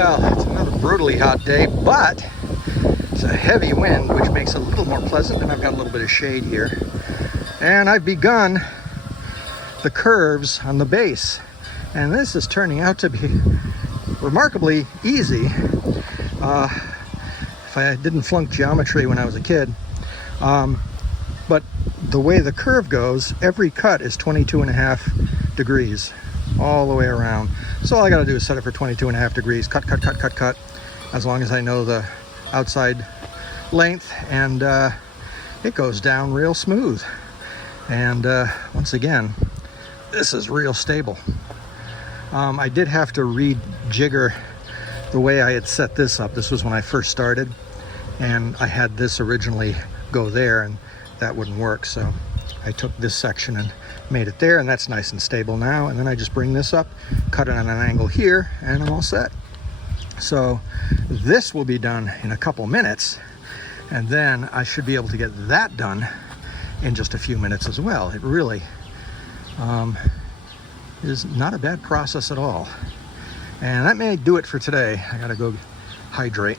Well, it's another brutally hot day, but it's a heavy wind, which makes it a little more pleasant, and I've got a little bit of shade here. And I've begun the curves on the base, and this is turning out to be remarkably easy. If I didn't flunk geometry when I was a kid, but the way the curve goes, every cut is 22.5 degrees all the way around. So all I got to do is set it for 22.5 degrees, cut, as long as I know the outside length, and it goes down real smooth. And once again, this is real stable. I did have to rejigger the way I had set this up. This was when I first started, and I had this originally go there, and that wouldn't work. So I took this section and made it there, and that's nice and stable now. And then I just bring this up, cut it on an angle here, and I'm all set. So this will be done in a couple minutes, and then I should be able to get that done in just a few minutes as well. It really is not a bad process at all. And that may do it for today. I gotta go hydrate.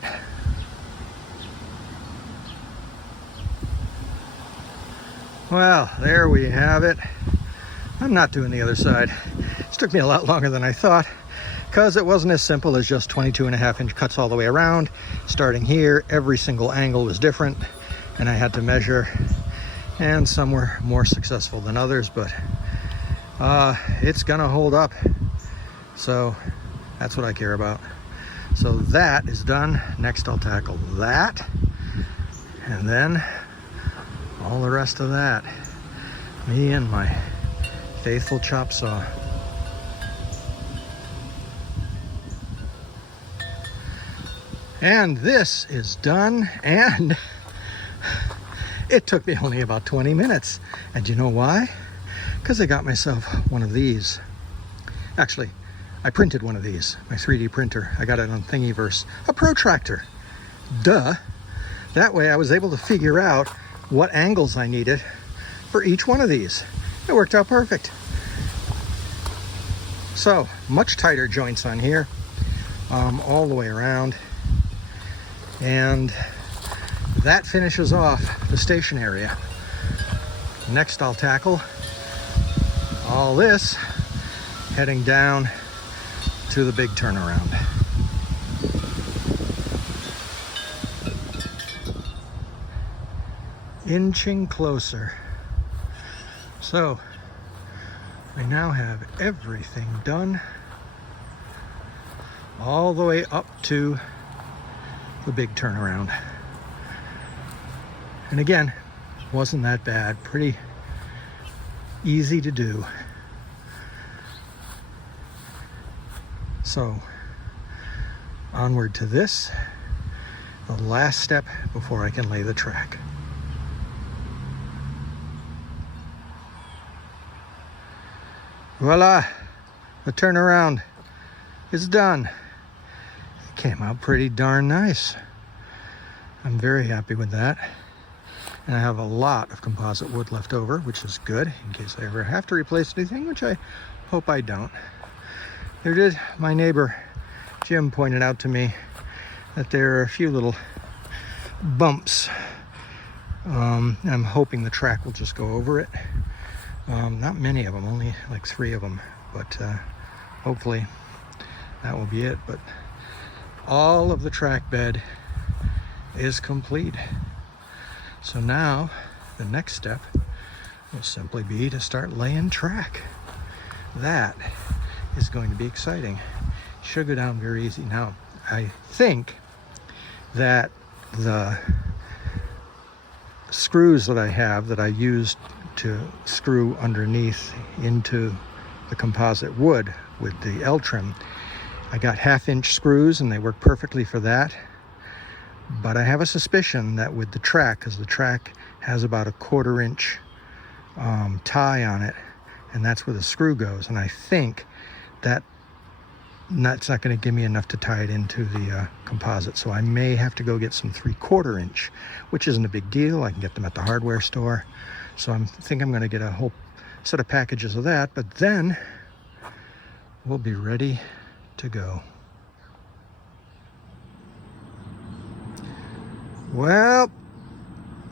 Well, there we have it. I'm not doing the other side. This took me a lot longer than I thought, because it wasn't as simple as just 22.5-inch cuts all the way around. Starting here, every single angle was different, and I had to measure, and some were more successful than others, but it's gonna hold up. So that's what I care about. So that is done. Next I'll tackle that, and then all the rest of that. Me and my faithful chop saw. And this is done, and it took me only about 20 minutes. And you know why? Because I got myself one of these. Actually, I printed one of these, my 3D printer. I got it on Thingiverse, a protractor. Duh. That way I was able to figure out what angles I needed for each one of these. It worked out perfect. So much tighter joints on here, all the way around. And that finishes off the station area. Next I'll tackle all this, heading down to the big turnaround. Inching closer. So I now have everything done all the way up to the big turnaround. And again, wasn't that bad. Pretty easy to do. So onward to this, the last step before I can lay the track. Voila, the turnaround is done. It came out pretty darn nice. I'm very happy with that. And I have a lot of composite wood left over, which is good in case I ever have to replace anything, which I hope I don't. My neighbor Jim pointed out to me that there are a few little bumps. I'm hoping the track will just go over it. Not many of them, only like 3 of them, but hopefully that will be it. But all of the track bed is complete. So now the next step will simply be to start laying track. That is going to be exciting. Should go down very easy. Now, I think that the screws that I have that I used to screw underneath into the composite wood with the L-trim, I got 1/2-inch screws and they work perfectly for that. But I have a suspicion that with the track, because the track has about a 1/4-inch tie on it, and that's where the screw goes, and I think that that's not going to give me enough to tie it into the composite, so I may have to go get some 3/4-inch, which isn't a big deal. I can get them at the hardware store. So I think I'm going to get a whole set of packages of that, but then we'll be ready to go. Well,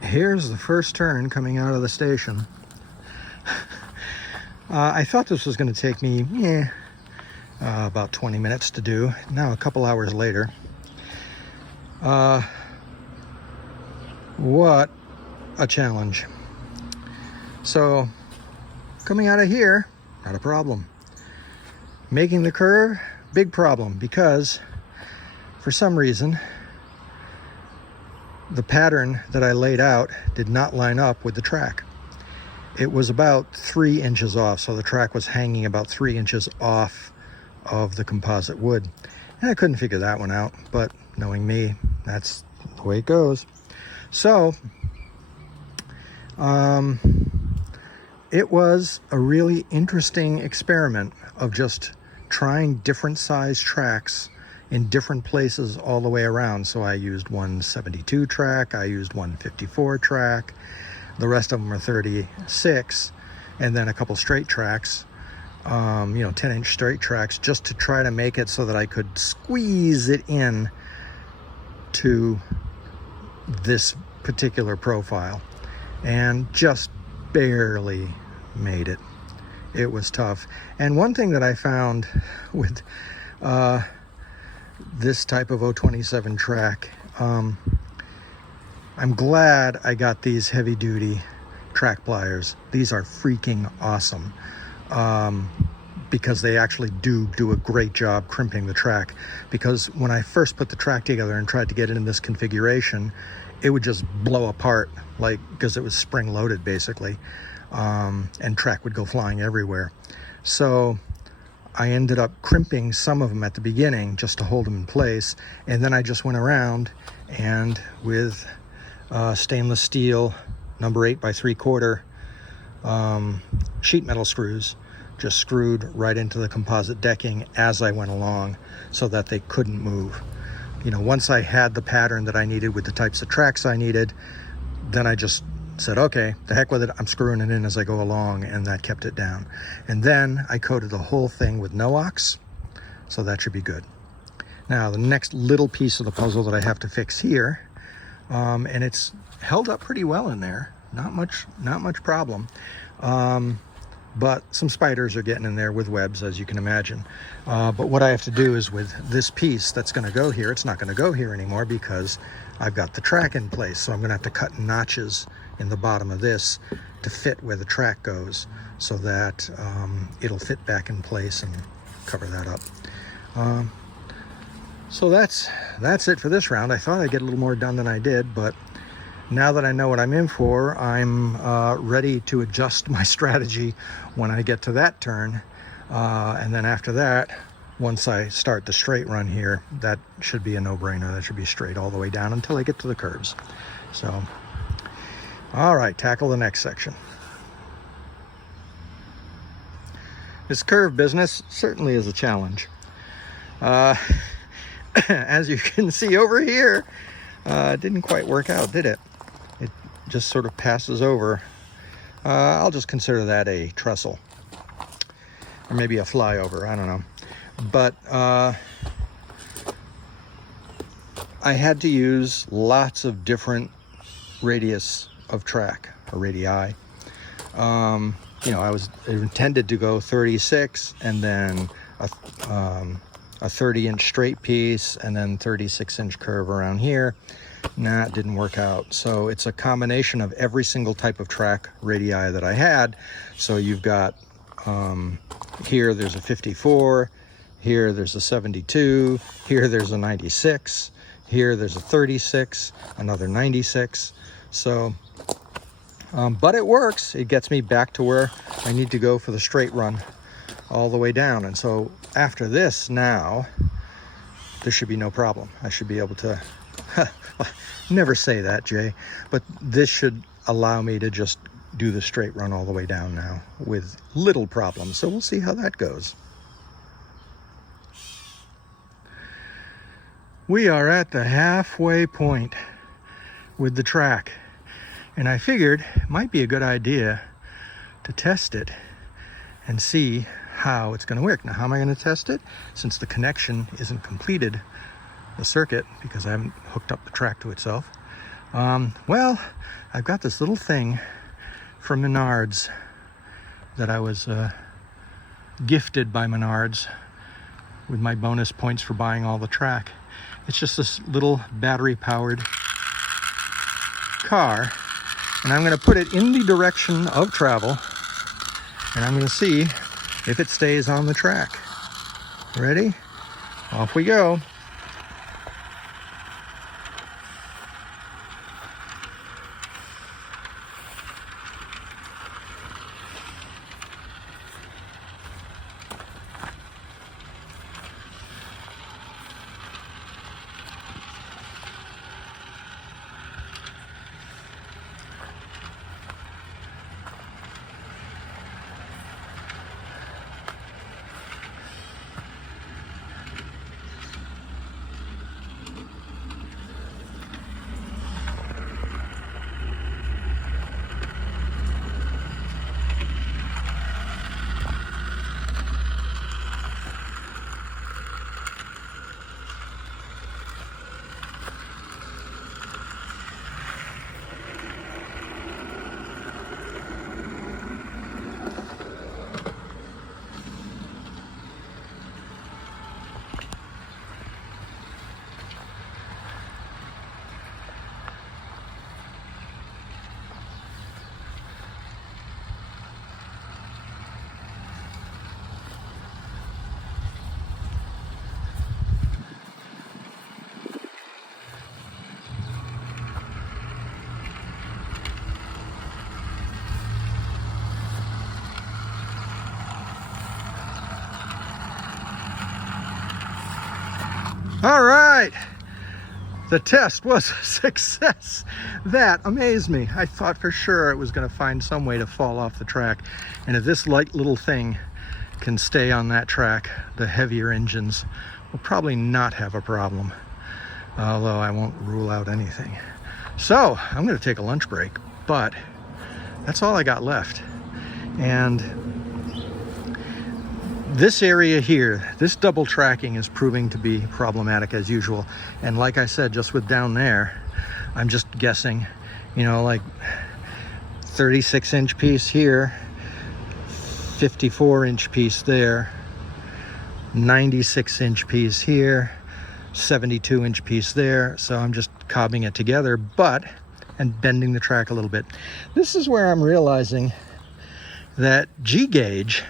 here's the first turn coming out of the station. I thought this was going to take me about 20 minutes to do. Now a couple hours later. What a challenge. So coming out of here, not a problem. Making the curve, big problem, because for some reason the pattern that I laid out did not line up with the track. It was about 3 inches off, so the track was hanging about 3 inches off of the composite wood. And I couldn't figure that one out, but knowing me, that's the way it goes. So, it was a really interesting experiment of just trying different size tracks in different places all the way around. So I used one 72 track, I used one 54 track, the rest of them are 36, and then a couple straight tracks, 10-inch straight tracks, just to try to make it so that I could squeeze it in to this particular profile, and just barely made it. It was tough. And one thing that I found with this type of 027 track, I'm glad I got these heavy duty track pliers. These are freaking awesome, because they actually do a great job crimping the track. Because when I first put the track together and tried to get it in this configuration, it would just blow apart, because it was spring loaded basically, and track would go flying everywhere. So I ended up crimping some of them at the beginning just to hold them in place, and then I just went around and with stainless steel number 8 by 3/4 sheet metal screws just screwed right into the composite decking as I went along so that they couldn't move. Once I had the pattern that I needed with the types of tracks I needed, then I just said, okay, the heck with it, I'm screwing it in as I go along, and that kept it down. And then I coated the whole thing with no-ox, so that should be good. Now, the next little piece of the puzzle that I have to fix here, and it's held up pretty well in there, not much problem, but some spiders are getting in there with webs, as you can imagine. But what I have to do is with this piece that's going to go here, it's not going to go here anymore because I've got the track in place. So I'm going to have to cut notches in the bottom of this to fit where the track goes, so that it'll fit back in place and cover that up. So that's it for this round. I thought I'd get a little more done than I did, but now that I know what I'm in for, I'm ready to adjust my strategy when I get to that turn. And then after that, once I start the straight run here, that should be a no-brainer. That should be straight all the way down until I get to the curves. So, all right, tackle the next section. This curve business certainly is a challenge. As you can see over here, it didn't quite work out, did it? It just sort of passes over. I'll just consider that a trestle, or maybe a flyover, I don't know. But I had to use lots of different radius of track, or radii. I was intended to go 36 and then a 30-inch straight piece and then 36-inch curve around here. Nah, it didn't work out. So it's a combination of every single type of track radii that I had. So you've got here there's a 54, here there's a 72, here there's a 96, here there's a 36, another 96. So but it works. It gets me back to where I need to go for the straight run all the way down. And so after this, now there should be no problem. I should be able to never say that, Jay, but this should allow me to just do the straight run all the way down now with little problems. So we'll see how that goes. We are at the halfway point with the track, and I figured it might be a good idea to test it and see how it's going to work. Now, how am I going to test it? Since the connection isn't completed, the circuit, because I haven't hooked up the track to itself, Well, I've got this little thing from Menards that I was gifted by Menards with my bonus points for buying all the track. It's just this little battery-powered car, and I'm going to put it in the direction of travel, and I'm going to see if it stays on the track. Ready? Off we go. All right, the test was a success. That amazed me. I thought for sure it was going to find some way to fall off the track. And if this light little thing can stay on that track, the heavier engines will probably not have a problem. Although I won't rule out anything. So I'm going to take a lunch break, but that's all I got left. And this area here, this double tracking is proving to be problematic as usual. And like I said, just with down there, I'm just guessing, you know, like 36-inch piece here, 54-inch piece there, 96-inch piece here, 72-inch piece there. So I'm just cobbing it together, and bending the track a little bit. This is where I'm realizing that G-gauge,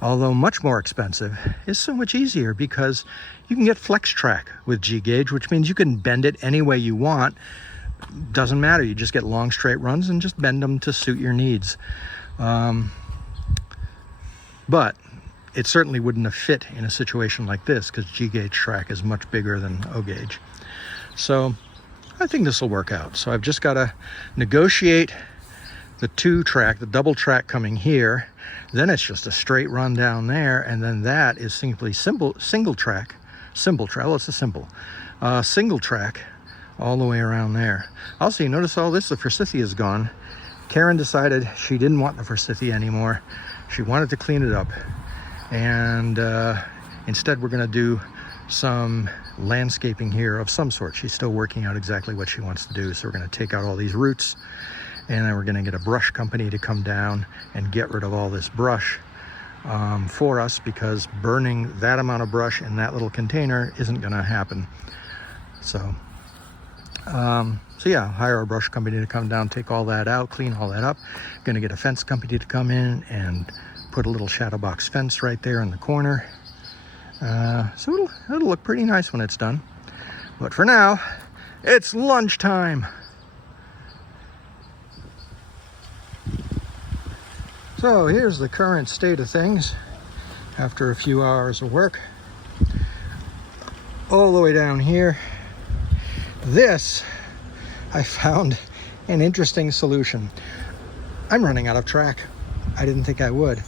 although much more expensive, is so much easier because you can get flex track with G-gauge, which means you can bend it any way you want. Doesn't matter, you just get long straight runs and just bend them to suit your needs. But it certainly wouldn't have fit in a situation like this because G-gauge track is much bigger than O-gauge. So I think this will work out. So I've just got to negotiate the the double track coming here. Then it's just a straight run down there, and then that is simply single track all the way around there. Also, you notice all this, the forsythia is gone. Karen decided she didn't want the forsythia anymore. She wanted to clean it up, and instead we're going to do some landscaping here of some sort. She's still working out exactly what she wants to do. So we're going to take out all these roots, and then we're going to get a brush company to come down and get rid of all this brush for us, because burning that amount of brush in that little container isn't going to happen. So yeah, hire a brush company to come down, take all that out, clean all that up. Going to get a fence company to come in and put a little shadow box fence right there in the corner. So it'll look pretty nice when it's done. But for now, it's lunchtime. So here's the current state of things after a few hours of work. All the way down here. This, I found an interesting solution. I'm running out of track. I didn't think I would.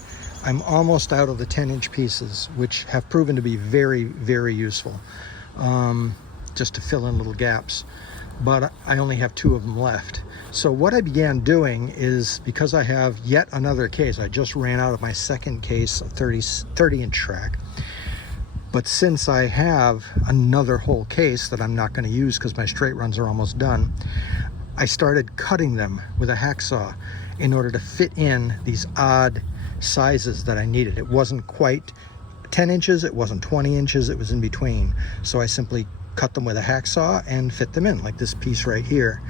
I'm almost out of the 10-inch pieces, which have proven to be very, very useful, just to fill in little gaps. But I only have 2 of them left. So what I began doing is, because I have yet another case, I just ran out of my second case of 30-inch track. But since I have another whole case that I'm not going to use because my straight runs are almost done, I started cutting them with a hacksaw in order to fit in these odd sizes that I needed. It wasn't quite 10 inches, it wasn't 20 inches, it was in between. So I simply cut them with a hacksaw and fit them in. Like this piece right here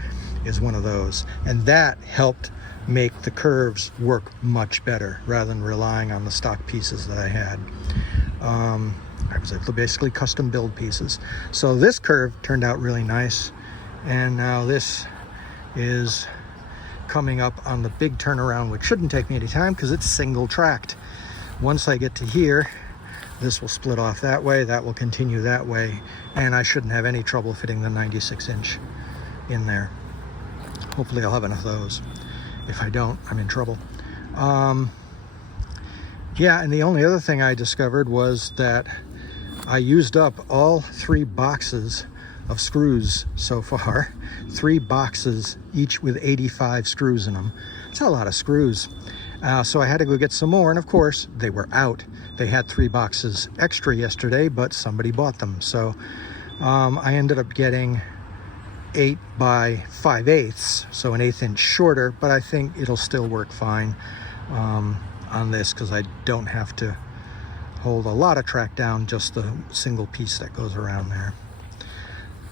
is one of those. And that helped make the curves work much better rather than relying on the stock pieces that I had. I was able to basically custom build pieces. So this curve turned out really nice. And now this is coming up on the big turnaround, which shouldn't take me any time because it's single tracked. Once I get to here, this will split off that way, that will continue that way, and I shouldn't have any trouble fitting the 96-inch in there. Hopefully I'll have enough of those. If I don't, I'm in trouble. Yeah, and the only other thing I discovered was that I used up all 3 boxes of screws so far. 3 boxes, each with 85 screws in them. It's a lot of screws. So I had to go get some more, and of course, they were out. They had 3 boxes extra yesterday, but somebody bought them. So I ended up getting 8 by 5/8, so an 1/8 inch shorter, but I think it'll still work fine on this because I don't have to hold a lot of track down, just the single piece that goes around there.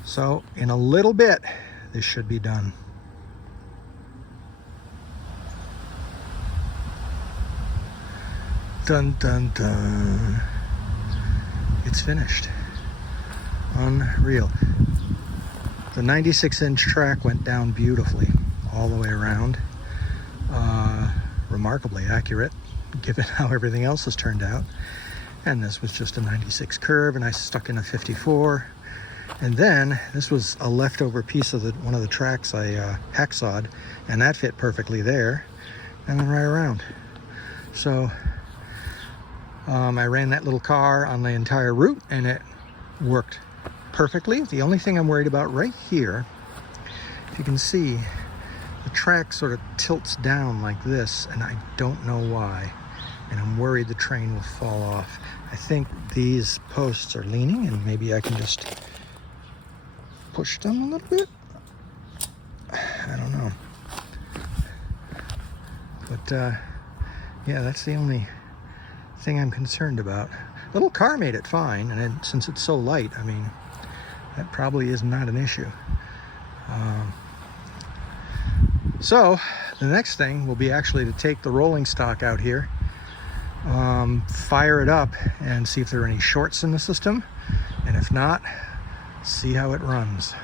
So in a little bit, this should be done. Dun dun dun. It's finished. Unreal. The 96-inch track went down beautifully all the way around. Remarkably accurate, given how everything else has turned out. And this was just a 96 curve, and I stuck in a 54. And then this was a leftover piece of one of the tracks I hacksawed, and that fit perfectly there, and then right around. So I ran that little car on the entire route, and it worked perfectly. The only thing I'm worried about right here, if you can see, the track sort of tilts down like this, and I don't know why. And I'm worried the train will fall off. I think these posts are leaning, and maybe I can just push them a little bit. I don't know. But yeah, that's the only thing I'm concerned about. The little car made it fine, and then, since it's so light, I mean, that probably is not an issue. So the next thing will be actually to take the rolling stock out here, fire it up, and see if there are any shorts in the system, and if not, see how it runs.